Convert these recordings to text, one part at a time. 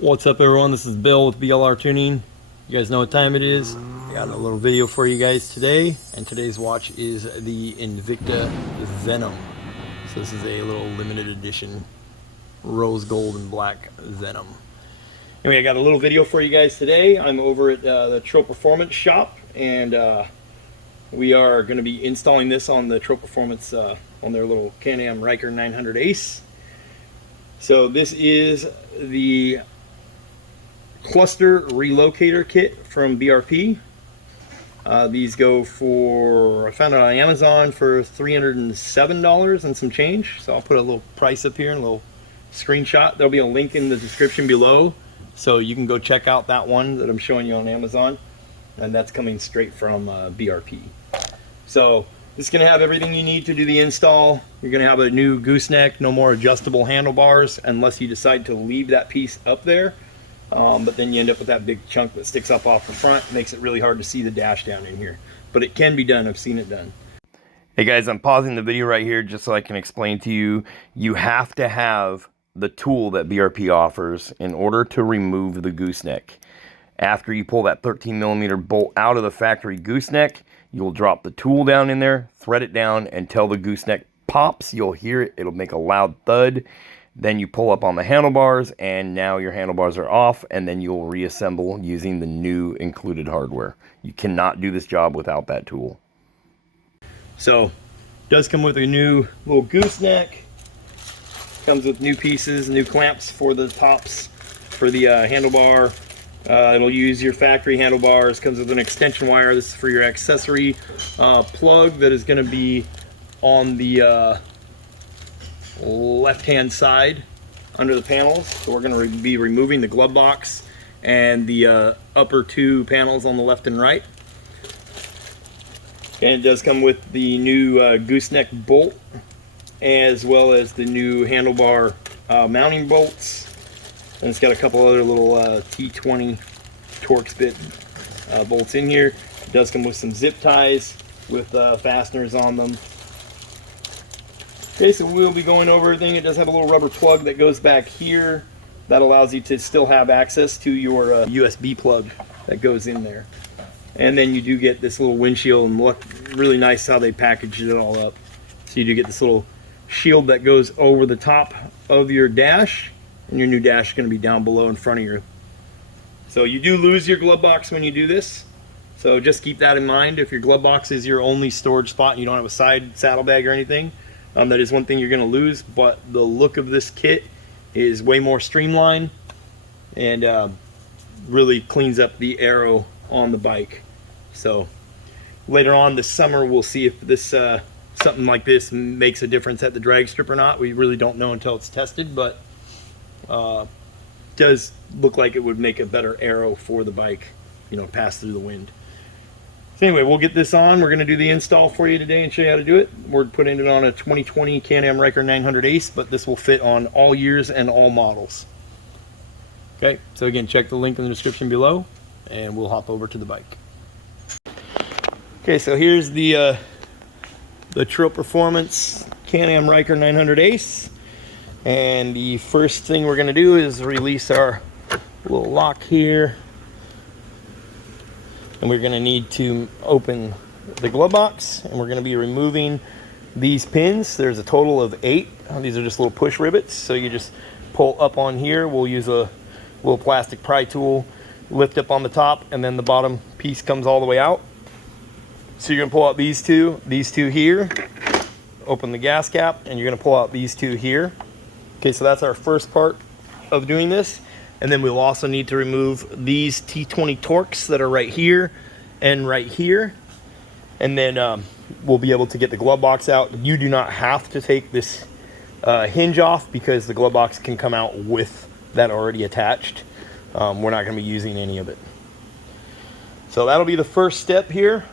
What's up, everyone? This is Bill with BLR Tuning. You guys know what time it is. I got a little video for you guys today, and today's watch is the Invicta Venom. So this is a little limited edition rose gold and black Venom. Anyway, I got a little video for you guys today. I'm over at the Trill Performance shop, and we are going to be installing this on the Trill Performance on their little Can-Am Ryker 900 Ace. So this is the cluster relocator kit from BRP. These go for, I found it on Amazon for $307 and some change. So I'll put a little price up here and a little screenshot. There'll be a link in the description below, so you can go check out that one that I'm showing you on Amazon, and that's coming straight from BRP. So this is going to have everything you need to do the install. You're going to have a new gooseneck, no more adjustable handlebars unless you decide to leave that piece up there. But then you end up with that big chunk that sticks up off the front. It makes it really hard to see the dash down in here. But it can be done. I've seen it done. Hey guys, I'm pausing the video right here just so I can explain to you. You have to have the tool that BRP offers in order to remove the gooseneck. After you pull that 13mm bolt out of the factory gooseneck, you'll drop the tool down in there, thread it down until the gooseneck pops. You'll hear it. It'll make a loud thud. Then you pull up on the handlebars, and now your handlebars are off, and then you'll reassemble using the new included hardware. You cannot do this job without that tool. So, it does come with a new little gooseneck. Comes with new pieces, new clamps for the tops, for the handlebar. It'll use your factory handlebars. Comes with an extension wire. This is for your accessory plug that is going to be on the left hand side under the panels. So we're going to be removing the glove box and the upper two panels on the left and right. And it does come with the new gooseneck bolt, as well as the new handlebar mounting bolts. And it's got a couple other little T20 Torx bit bolts in here. It does come with some zip ties with fasteners on them. Okay, so we'll be going over everything. It does have a little rubber plug that goes back here that allows you to still have access to your USB plug that goes in there. And then you do get this little windshield, and look really nice how they packaged it all up. So you do get this little shield that goes over the top of your dash, and your new dash is going to be down below in front of you. So you do lose your glove box when you do this. So just keep that in mind. If your glove box is your only storage spot and you don't have a side saddlebag or anything, that is one thing you're going to lose. But the look of this kit is way more streamlined and really cleans up the aero on the bike. So later on this summer, we'll see if this something like this makes a difference at the drag strip or not. We really don't know until it's tested, but does look like it would make a better aero for the bike, you know, pass through the wind. So anyway, we'll get this on. We're going to do the install for you today and show you how to do it. We're putting it on a 2020 Can-Am Ryker 900 Ace, but this will fit on all years and all models. Okay, so again, check the link in the description below, and we'll hop over to the bike. Okay, so here's the Trill Performance Can-Am Ryker 900 Ace. And the first thing we're going to do is release our little lock here. And we're going to need to open the glove box, and we're going to be removing these pins. There's a total of 8. These are just little push rivets. So you just pull up on here. We'll use a little plastic pry tool, lift up on the top, and then the bottom piece comes all the way out. So you're going to pull out these two here, open the gas cap, and you're going to pull out these two here. Okay, so that's our first part of doing this. And then we'll also need to remove these T20 Torx that are right here and right here. And then we'll be able to get the glove box out. You do not have to take this hinge off, because the glove box can come out with that already attached. We're not going to be using any of it. So that'll be the first step here.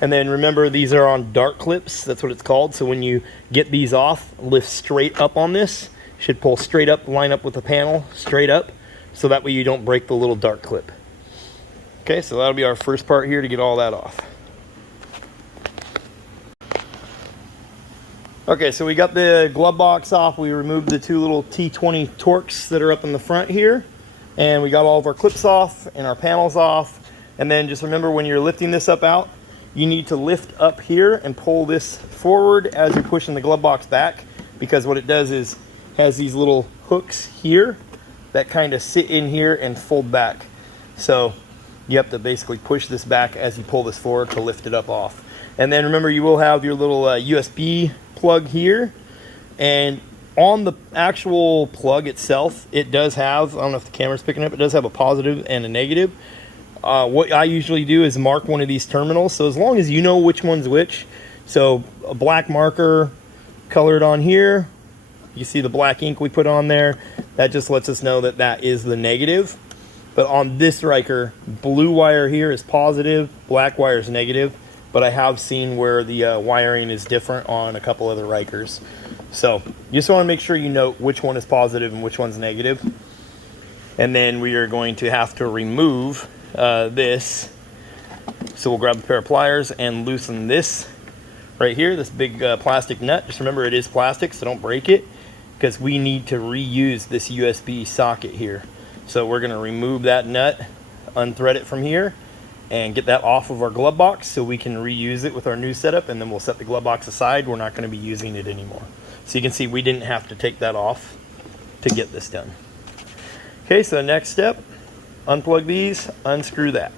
And then remember, these are on dart clips. That's what it's called. So when you get these off, lift straight up on this. Should pull straight up, line up with the panel, straight up, so that way you don't break the little dart clip. Okay, so that'll be our first part here to get all that off. Okay, so we got the glove box off. We removed the two little T20 Torx that are up in the front here. And we got all of our clips off and our panels off. And then just remember, when you're lifting this up out, you need to lift up here and pull this forward as you're pushing the glove box back, because what it does is has these little hooks here that kind of sit in here and fold back. So you have to basically push this back as you pull this forward to lift it up off. And then remember, you will have your little USB plug here, and on the actual plug itself, it does have, I don't know if the camera's picking up, it does have a positive and a negative. What I usually do is mark one of these terminals, so as long as you know which one's which, so a black marker colored on here, you see the black ink we put on there, that just lets us know that that is the negative. But on this Ryker, blue wire here is positive, black wire is negative, but I have seen where the wiring is different on a couple other Rykers. So you just want to make sure you know which one is positive and which one's negative. And then we are going to have to remove this. So we'll grab a pair of pliers and loosen this right here, this big plastic nut. Just remember, it is plastic, so don't break it, because we need to reuse this USB socket here. So we're going to remove that nut, unthread it from here, and get that off of our glove box so we can reuse it with our new setup, and then we'll set the glove box aside. We're not going to be using it anymore. So you can see we didn't have to take that off to get this done. Okay, so the next step, unplug these, unscrew that.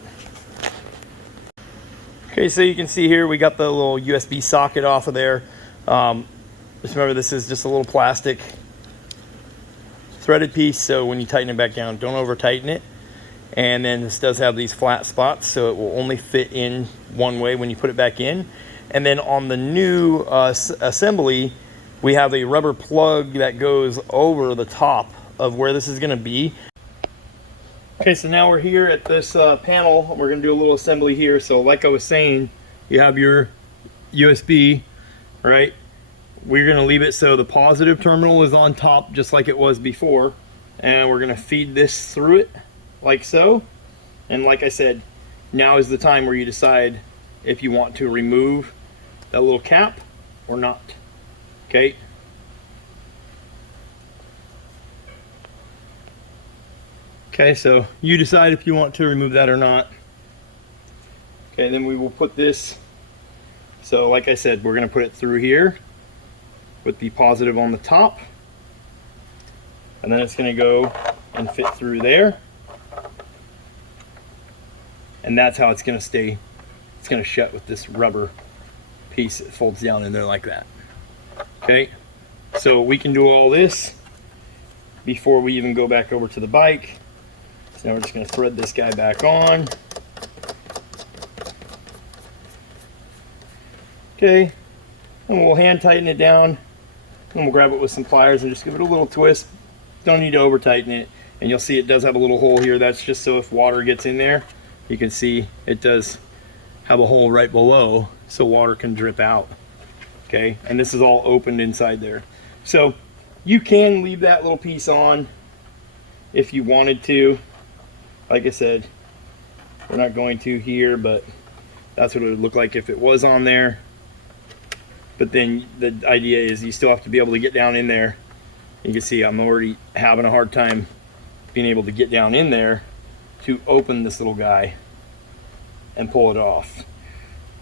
Okay, so you can see here we got the little USB socket off of there. Just remember, this is just a little plastic threaded piece, so when you tighten it back down, don't over tighten it. And then this does have these flat spots, so it will only fit in one way when you put it back in. And then on the new assembly, we have a rubber plug that goes over the top of where this is going to be. Okay, so now we're here at this panel. We're going to do a little assembly here. So like I was saying, you have your USB, right? We're going to leave it so the positive terminal is on top just like it was before. And we're going to feed this through it like so. And like I said, now is the time where you decide if you want to remove that little cap or not. Okay. Okay, so you decide if you want to remove that or not. Okay, then we will put this, so like I said, we're going to put it through here with the positive on the top, and then it's going to go and fit through there, and that's how it's going to stay. It's going to shut with this rubber piece that folds down in there like that. Okay, so we can do all this before we even go back over to the bike. So now we're just going to thread this guy back on. Okay, and we'll hand tighten it down, and we'll grab it with some pliers and just give it a little twist. Don't need to over tighten it. And you'll see it does have a little hole here. That's just so if water gets in there, you can see it does have a hole right below so water can drip out. Okay, and this is all opened inside there. So you can leave that little piece on if you wanted to. Like I said, we're not going to here, but that's what it would look like if it was on there. But then the idea is you still have to be able to get down in there. You can see I'm already having a hard time being able to get down in there to open this little guy and pull it off.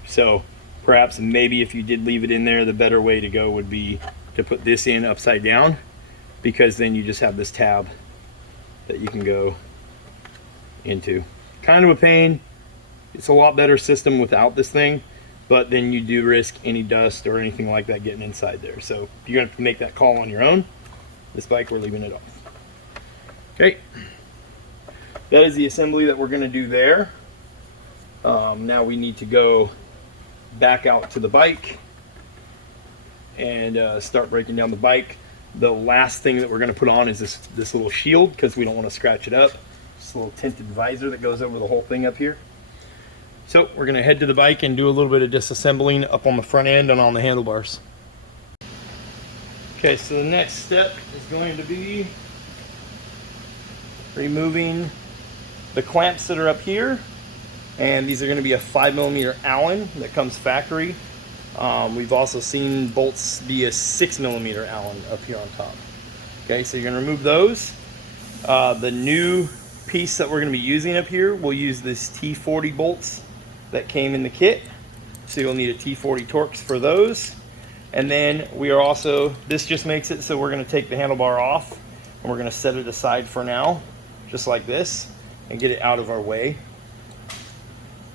So perhaps maybe if you did leave it in there, the better way to go would be to put this in upside down, because then you just have this tab that you can go into. Kind of a pain. It's a lot better system without this thing, but then you do risk any dust or anything like that getting inside there. So if you're going to have to make that call on your own, this bike, we're leaving it off. Okay, that is the assembly that we're going to do there. Now we need to go back out to the bike and start breaking down the bike. The last thing that we're going to put on is this little shield, because we don't want to scratch it up. Just a little tinted visor that goes over the whole thing up here. So we're going to head to the bike and do a little bit of disassembling up on the front end and on the handlebars. Okay, so the next step is going to be removing the clamps that are up here. And these are going to be a 5mm Allen that comes factory. We've also seen bolts be a 6mm Allen up here on top. Okay, so you're going to remove those. The new piece that we're going to be using up here, we'll use this T40 bolts that came in the kit. So you'll need a T40 Torx for those. And then we are also, this just makes it so we're going to take the handlebar off and we're going to set it aside for now, just like this, and get it out of our way.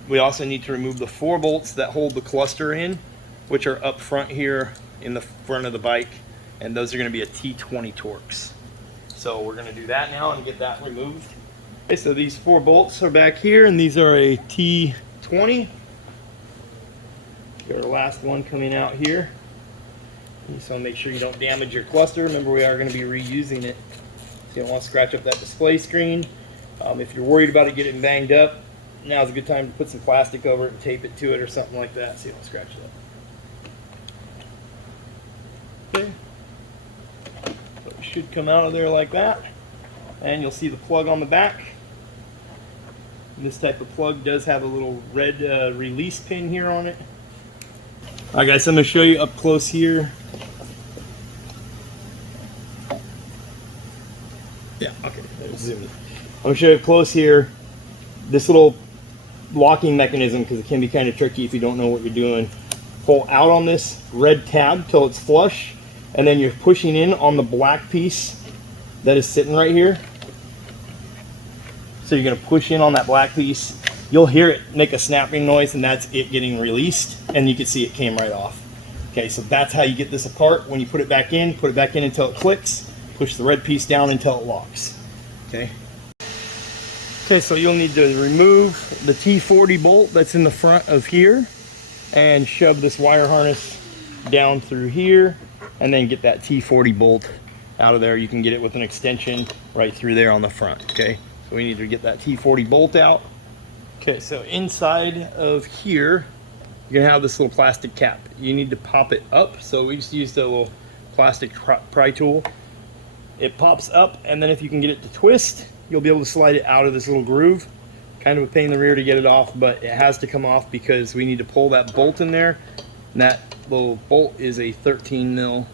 We also need to remove the 4 bolts that hold the cluster in, which are up front here in the front of the bike, and those are going to be a T20 Torx. So we're going to do that now and get that removed. Okay, so these 4 bolts are back here, and these are a T20. Got our last one coming out here. You just want to make sure you don't damage your cluster. Remember, we are going to be reusing it, so you don't want to scratch up that display screen. If you're worried about it getting banged up, now's a good time to put some plastic over it and tape it to it or something like that so you don't scratch it up. Okay. So it should come out of there like that. And you'll see the plug on the back. And this type of plug does have a little red release pin here on it. Alright guys, so I'm going to show you up close here. Yeah, okay, zoom in. I'm going to show you up close here. This little locking mechanism, because it can be kind of tricky if you don't know what you're doing. Pull out on this red tab till it's flush, and then you're pushing in on the black piece that is sitting right here. So you're going to push in on that black piece. You'll hear it make a snapping noise, and that's it getting released, and you can see it came right off. Okay, so that's how you get this apart. When you put it back in until it clicks, push the red piece down until it locks. Okay. Okay, so you'll need to remove the T40 bolt that's in the front of here and shove this wire harness down through here, and then get that T40 bolt out of there. You can get it with an extension right through there on the front. Okay, so we need to get that T40 bolt out. Okay, so inside of here, you're gonna have this little plastic cap. You need to pop it up. So we just used a little plastic pry tool. It pops up, and then if you can get it to twist, you'll be able to slide it out of this little groove. Kind of a pain in the rear to get it off, but it has to come off because we need to pull that bolt in there. And that little bolt is a 13mm,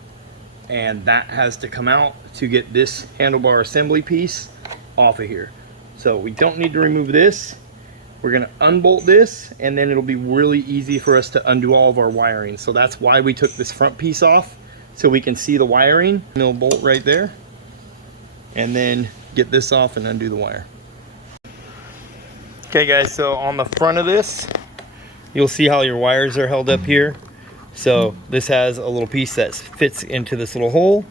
and that has to come out to get this handlebar assembly piece off of here. So we don't need to remove this. We're going to unbolt this, and then it'll be really easy for us to undo all of our wiring. So that's why we took this front piece off, so we can see the wiring. Mill bolt right there, and then get this off and undo the wire. Okay guys, so on the front of this, you'll see how your wires are held up here. So this has a little piece that fits into this little hole,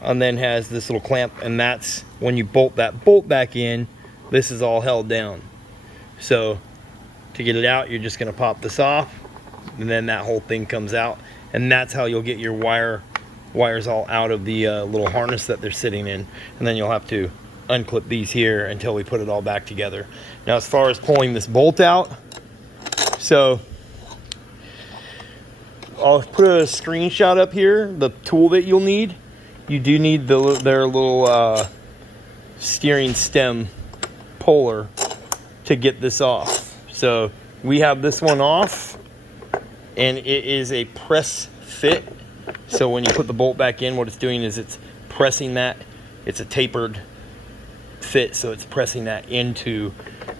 and then has this little clamp, and that's when you bolt that bolt back in, this is all held down. So to get it out, you're just going to pop this off, and then that whole thing comes out, and that's how you'll get your wires all out of the little harness that they're sitting in. And then you'll have to unclip these here until we put it all back together. Now as far as pulling this bolt out, so I'll put a screenshot up here, the tool that you'll need. You do need their little steering stem puller to get this off. So we have this one off, and it is a press fit. So when you put the bolt back in, what it's doing is it's pressing that. It's a tapered fit, so it's pressing that into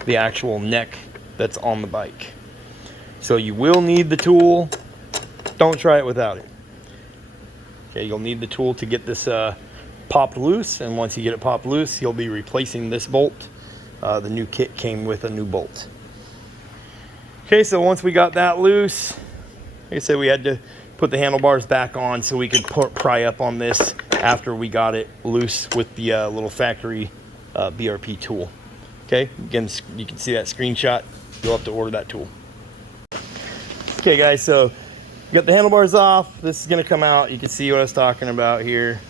the actual neck that's on the bike. So you will need the tool. Don't try it without it. Okay, you'll need the tool to get this popped loose, and once you get it popped loose, you'll be replacing this bolt. The new kit came with a new bolt. Okay, so once we got that loose, like I said, we had to put the handlebars back on so we could pry up on this after we got it loose with the little factory BRP tool. Okay, again, you can see that screenshot. You'll have to order that tool. Okay guys, so we got the handlebars off. This is gonna come out. You can see what I was talking about here.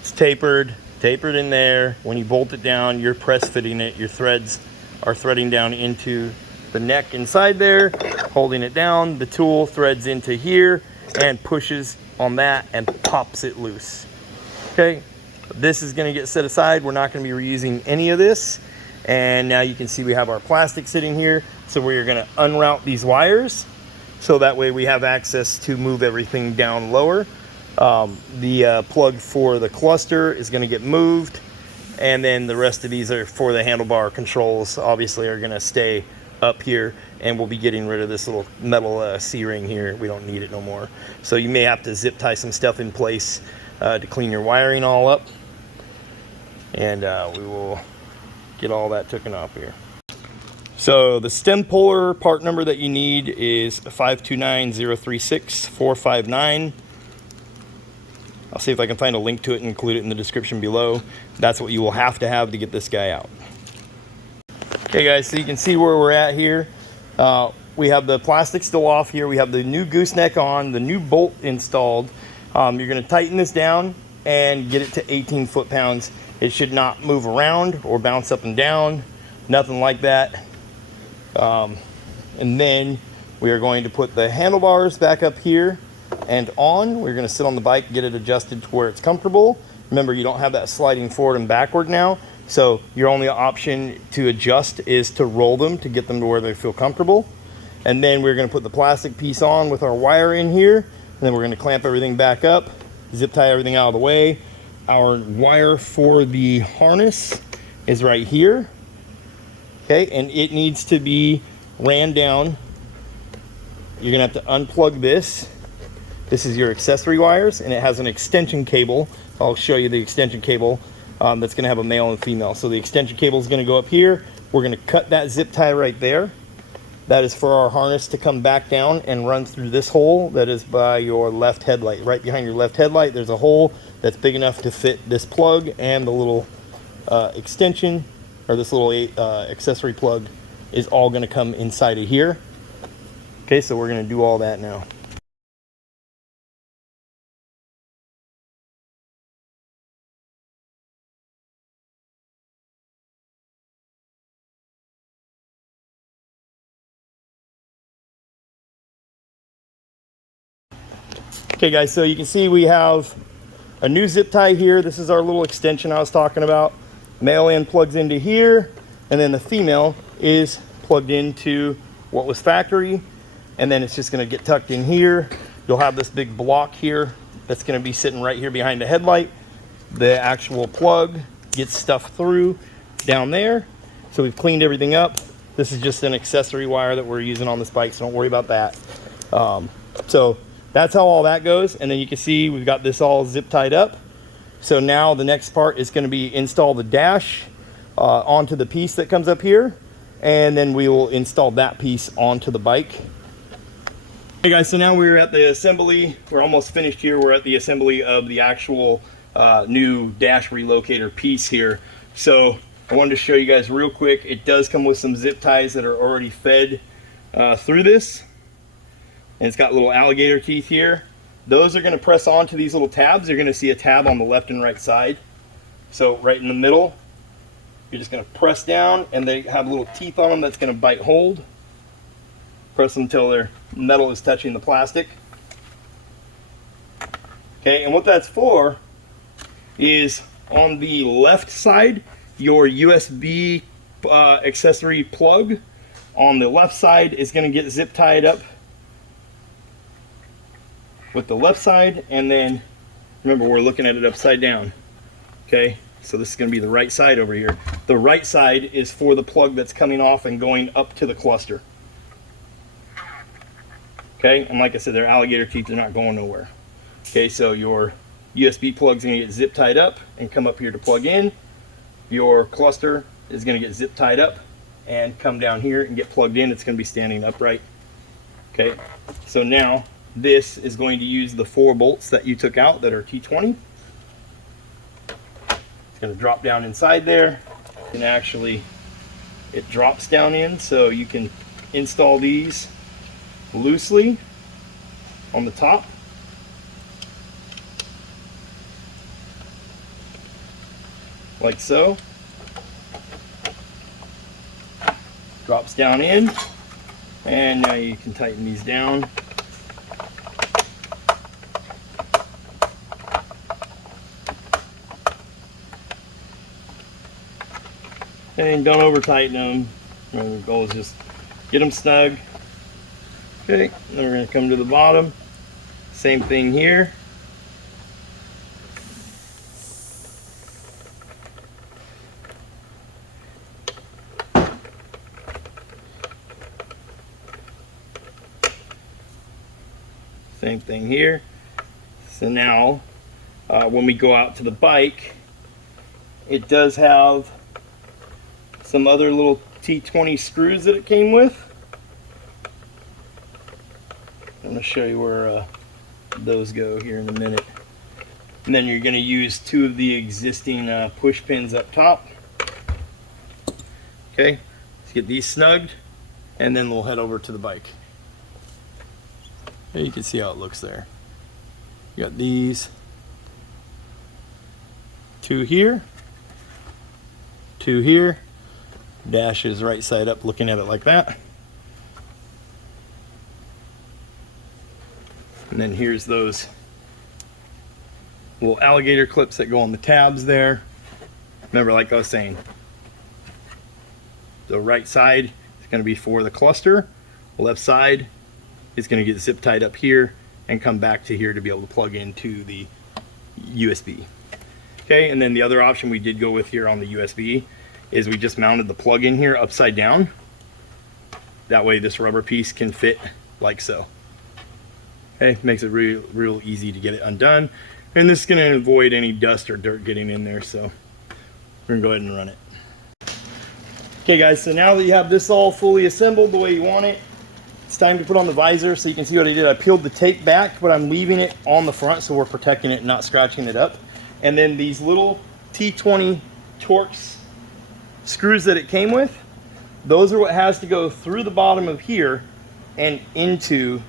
It's tapered in there. When you bolt it down, you're press fitting it. Your threads are threading down into the neck inside there, holding it down. The tool threads into here and pushes on that and pops it loose. Okay, this is going to get set aside. We're not going to be reusing any of this. And now you can see we have our plastic sitting here. So we're going to unroute these wires, so that way we have access to move everything down lower. The plug for the cluster is going to get moved, and then the rest of these are for the handlebar controls, obviously are going to stay up here, and we'll be getting rid of this little metal C-ring here. We don't need it no more. So you may have to zip tie some stuff in place to clean your wiring all up, and we will get all that taken off here. So the stem puller part number that you need is 529036459. I'll see if I can find a link to it and include it in the description below. That's what you will have to get this guy out. Okay guys, so you can see where we're at here. We have the plastic still off here. We have the new gooseneck on, the new bolt installed. You're going to tighten this down and get it to 18 foot-pounds. It should not move around or bounce up and down, nothing like that. And then we are going to put the handlebars back up here and on. We're going to sit on the bike, get it adjusted to where it's comfortable. Remember, you don't have that sliding forward and backward now, so your only option to adjust is to roll them to get them to where they feel comfortable. And then we're going to put the plastic piece on with our wire in here, and then we're going to clamp everything back up, zip tie everything out of the way. Our wire for the harness is right here. Okay, and it needs to be ran down. You're gonna have to unplug this. This is your accessory wires, and it has an extension cable. I'll show you the extension cable that's gonna have a male and female. So the extension cable is gonna go up here. We're gonna cut that zip tie right there. That is for our harness to come back down and run through this hole that is by your left headlight. Right behind your left headlight, there's a hole that's big enough to fit this plug and the little extension, or this little accessory plug is all going to come inside of here. Okay, so we're going to do all that now. Okay guys, so you can see we have a new zip tie here. This is our little extension I was talking about. Male end plugs into here, and then the female is plugged into what was factory, and then it's just going to get tucked in here. You'll have this big block here that's going to be sitting right here behind the headlight. The actual plug gets stuffed through down there. So we've cleaned everything up. This is just an accessory wire that we're using on this bike, so don't worry about that. So that's how all that goes, and then you can see we've got this all zip tied up. So now the next part is going to be install the dash onto the piece that comes up here, and then we will install that piece onto the bike. Hey guys, so now we're at the assembly. We're almost finished here. We're at the assembly of the actual new dash relocator piece here. So I wanted to show you guys real quick. It does come with some zip ties that are already fed through this, and it's got little alligator teeth here. Those are going to press onto these little tabs. You're going to see a tab on the left and right side. So right in the middle, you're just going to press down, and they have little teeth on them that's going to bite hold. Press them until their metal is touching the plastic. Okay, and what that's for is on the left side, your USB accessory plug on the left side is going to get zip tied up with the left side, and then remember we're looking at it upside down. Okay, so this is going to be the right side over here. The right side is for the plug that's coming off and going up to the cluster. Okay, and like I said, their alligator teeth are not going nowhere. Okay, so your USB plug is going to get zip tied up and come up here to plug in. Your cluster is going to get zip tied up and come down here and get plugged in. It's going to be standing upright. Okay, so now this is going to use the 4 bolts that you took out that are T20. It's going to drop down inside there, and actually it drops down in, so you can install these loosely on the top. Like so. Drops down in, and now you can tighten these down. And don't over tighten them. The goal is just get them snug, Okay, then we're going to come to the bottom. Same thing here. Same thing here. So now, when we go out to the bike, it does have some other little T20 screws that it came with. I'm going to show you where those go here in a minute. And then you're going to use 2 of the existing push pins up top. Okay, let's get these snugged, and then we'll head over to the bike. You can see how it looks there. You got these 2 here, 2 here. Dash is right side up looking at it like that. And then here's those little alligator clips that go on the tabs there. Remember, like I was saying, the right side is going to be for the cluster. The left side is going to get zip tied up here and come back to here to be able to plug into the USB. Okay, and then the other option we did go with here on the USB is we just mounted the plug in here upside down. That way this rubber piece can fit like so. Okay, makes it real easy to get it undone. And this is going to avoid any dust or dirt getting in there, so we're going to go ahead and run it. Okay guys, so now that you have this all fully assembled the way you want it, it's time to put on the visor. So you can see what I did. I peeled the tape back, but I'm leaving it on the front so we're protecting it and not scratching it up. And then these little T20 Torx screws that it came with, those are what has to go through the bottom of here and into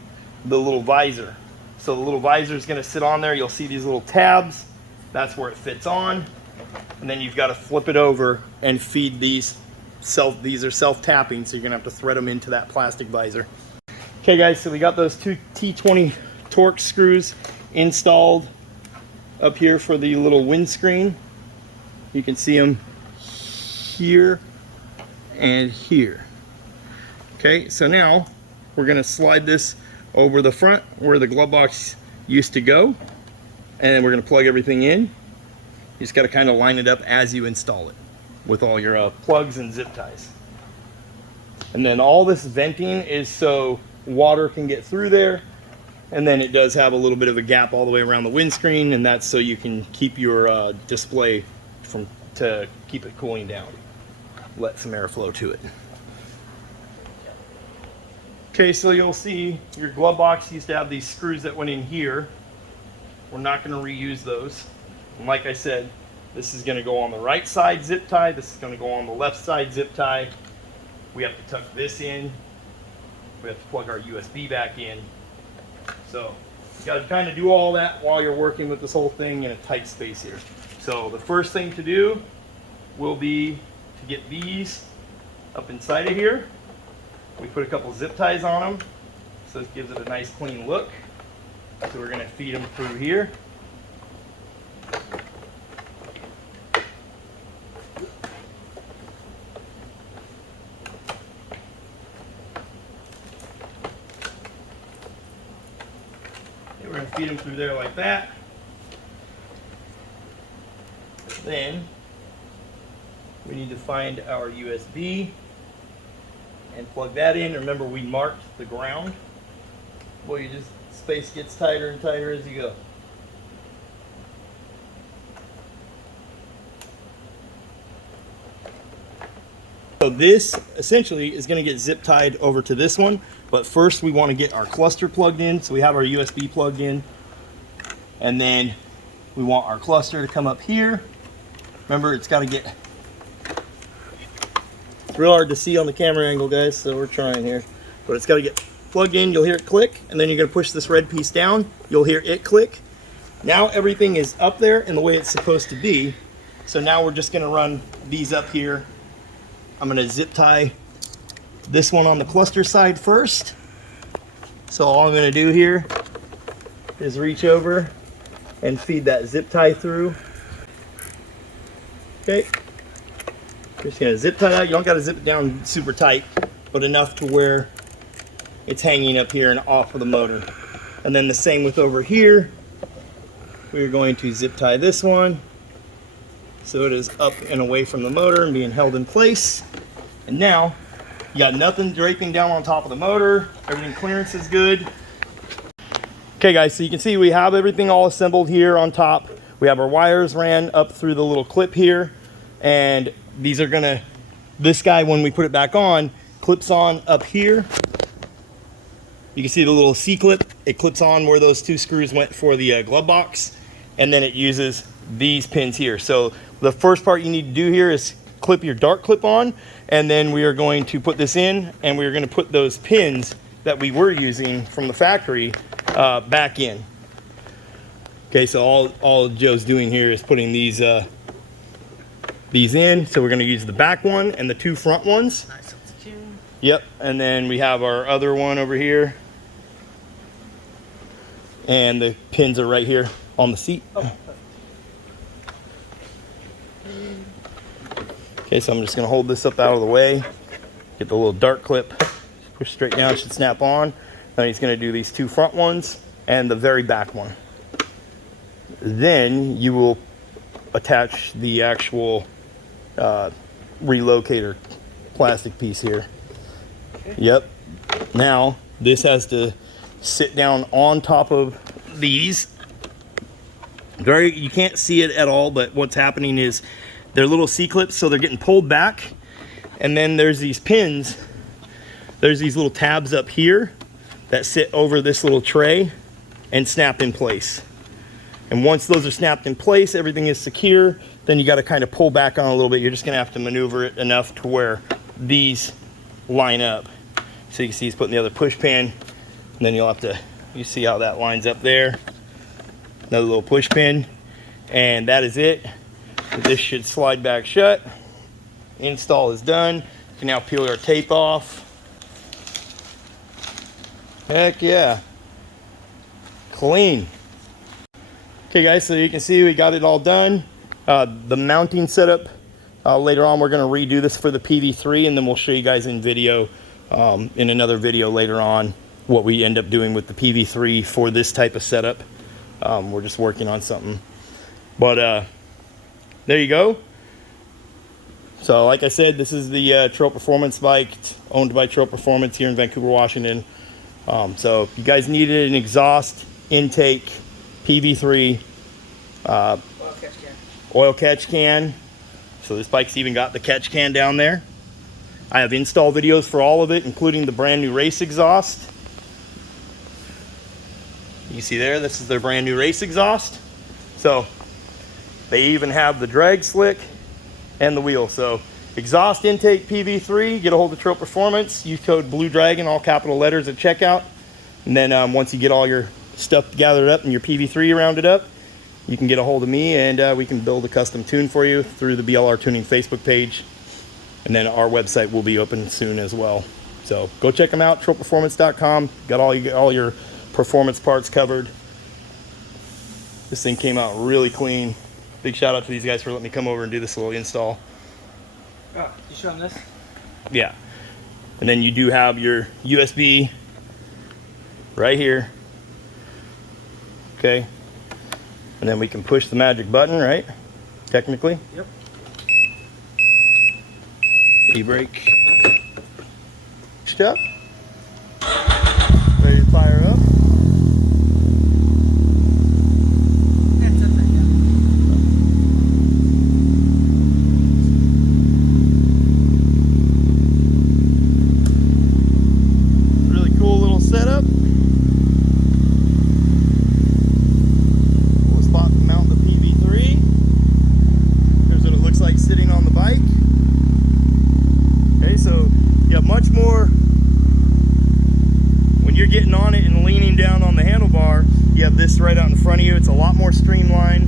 the little visor. So the little visor is going to sit on there. You'll see these little tabs. That's where it fits on. And then you've got to flip it over and feed these are self-tapping, so you're going to have to thread them into that plastic visor. Okay guys, so we got those 2 T20 Torx screws installed up here for the little windscreen. You can see them here and here. Okay, so now we're going to slide this over the front where the glove box used to go, and then we're going to plug everything in. You just got to kind of line it up as you install it with all your plugs and zip ties. And then all this venting is so water can get through there, and then it does have a little bit of a gap all the way around the windscreen, and that's so you can keep your display to keep it cooling down. Let some airflow to it. Okay, so you'll see your glove box used to have these screws that went in here. We're not going to reuse those. And like I said, this is going to go on the right side zip tie. This is going to go on the left side zip tie. We have to tuck this in. We have to plug our USB back in. So you got to kind of do all that while you're working with this whole thing in a tight space here. So the first thing to do will be to get these up inside of here. We put a couple zip ties on them, so this gives it a nice clean look. So we're going to feed them through here. We're going to feed them through there like that. Then we need to find our USB and plug that in. Remember, we marked the ground. Boy, space gets tighter and tighter as you go. So this essentially is going to get zip tied over to this one, but first we want to get our cluster plugged in. So we have our USB plugged in, and then we want our cluster to come up here. Remember, it's got to get, it's real hard to see on the camera angle, guys, so we're trying here, but it's got to get plugged in. You'll hear it click, and then you're going to push this red piece down. You'll hear it click. Now everything is up there in the way it's supposed to be. So now we're just going to run these up here. I'm going to zip tie this one on the cluster side first. So all I'm going to do here is reach over and feed that zip tie through. Okay, just going to zip tie that. You don't got to zip it down super tight, but enough to where it's hanging up here and off of the motor. And then the same with over here. We're going to zip tie this one so it is up and away from the motor and being held in place. And now you got nothing draping down on top of the motor. Everything clearance is good. Okay guys, so you can see we have everything all assembled here on top. We have our wires ran up through the little clip here, and these are gonna, this guy, when we put it back on, clips on up here. You can see the little C-clip. It clips on where those two screws went for the glove box, and then it uses these pins here. So the first part you need to do here is clip your dart clip on, and then we are going to put this in, and we are going to put those pins that we were using from the factory back in. Okay, so all Joe's doing here is putting these in. So we're going to use the back one and the two front ones. Nice and secure. Yep, and then we have our other one over here, and the pins are right here on the seat. Oh. Okay, so I'm just going to hold this up out of the way, get the little dart clip, push straight down, should snap on. Then he's going to do these two front ones and the very back one. Then you will attach the actual relocator plastic piece here. Okay. Yep. Now this has to sit down on top of these. You can't see it at all, but what's happening is they're little C-clips, so they're getting pulled back, and then there's these pins. There's these little tabs up here that sit over this little tray and snap in place. And once those are snapped in place, everything is secure. Then you got to kind of pull back on a little bit. You're just going to have to maneuver it enough to where these line up. So you can see he's putting the other push pin, and then you'll have to, you see how that lines up there. Another little push pin, and that is it. So this should slide back shut. Install is done. You can now peel our tape off. Heck yeah. Clean. Okay guys, so you can see we got it all done. The mounting setup, later on we're going to redo this for the PV3, and then we'll show you guys in video, in another video later on, what we end up doing with the PV3 for this type of setup. We're just working on something. But there you go. So like I said, this is the Trail Performance bike, owned by Trail Performance here in Vancouver, Washington. So if you guys needed an exhaust intake PV3 oil catch can. So this bike's even got the catch can down there. I have install videos for all of it, including the brand new race exhaust. You see there, this is their brand new race exhaust. So they even have the drag slick and the wheel. So exhaust intake PV3, get a hold of Trail Performance, use code Blue Dragon, all capital letters at checkout. And then once you get all your stuff gathered up and your PV3 rounded up, you can get a hold of me, and we can build a custom tune for you through the BLR Tuning Facebook page. And then our website will be open soon as well. So go check them out, trailperformance.com. Got all your performance parts covered. This thing came out really clean. Big shout out to these guys for letting me come over and do this little install. Oh, you show them this? Yeah. And then you do have your USB right here. Okay. And then we can push the magic button, right? Technically. Yep. E-brake. Step. Ready to fire up. Really cool little setup. Cool spot to mount the PV3. Here's what it looks like sitting on the bike. Okay, so you have much more. When you're getting on it and leaning down on the handlebar, you have this right out in front of you. It's a lot more streamlined.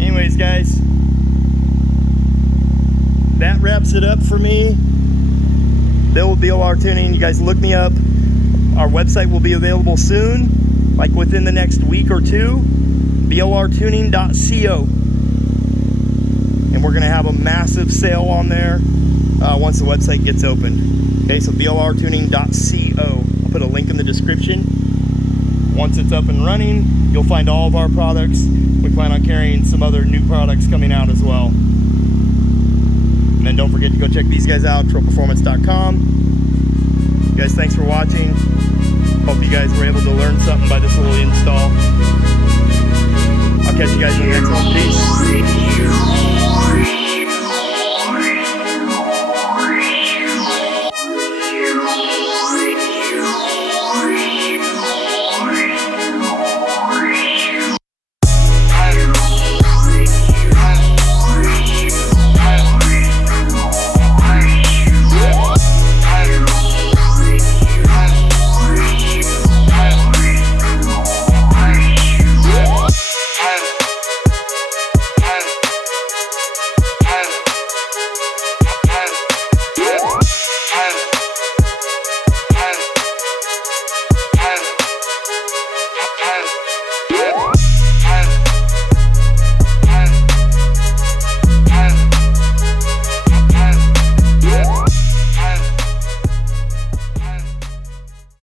Anyways, guys, that that wraps it up for me. Bill with BLR Tuning. You guys look me up. Our website will be available soon, like within the next week or two. BLRTUNING.co. And we're going to have a massive sale on there once the website gets open. Okay, so BLRTUNING.co. I'll put a link in the description. Once it's up and running, you'll find all of our products. We plan on carrying some other new products coming out as well. And then don't forget to go check these guys out, TroPerformance.com. Guys, thanks for watching. Hope you guys were able to learn something by this little install. I'll catch you guys in the next one. Peace.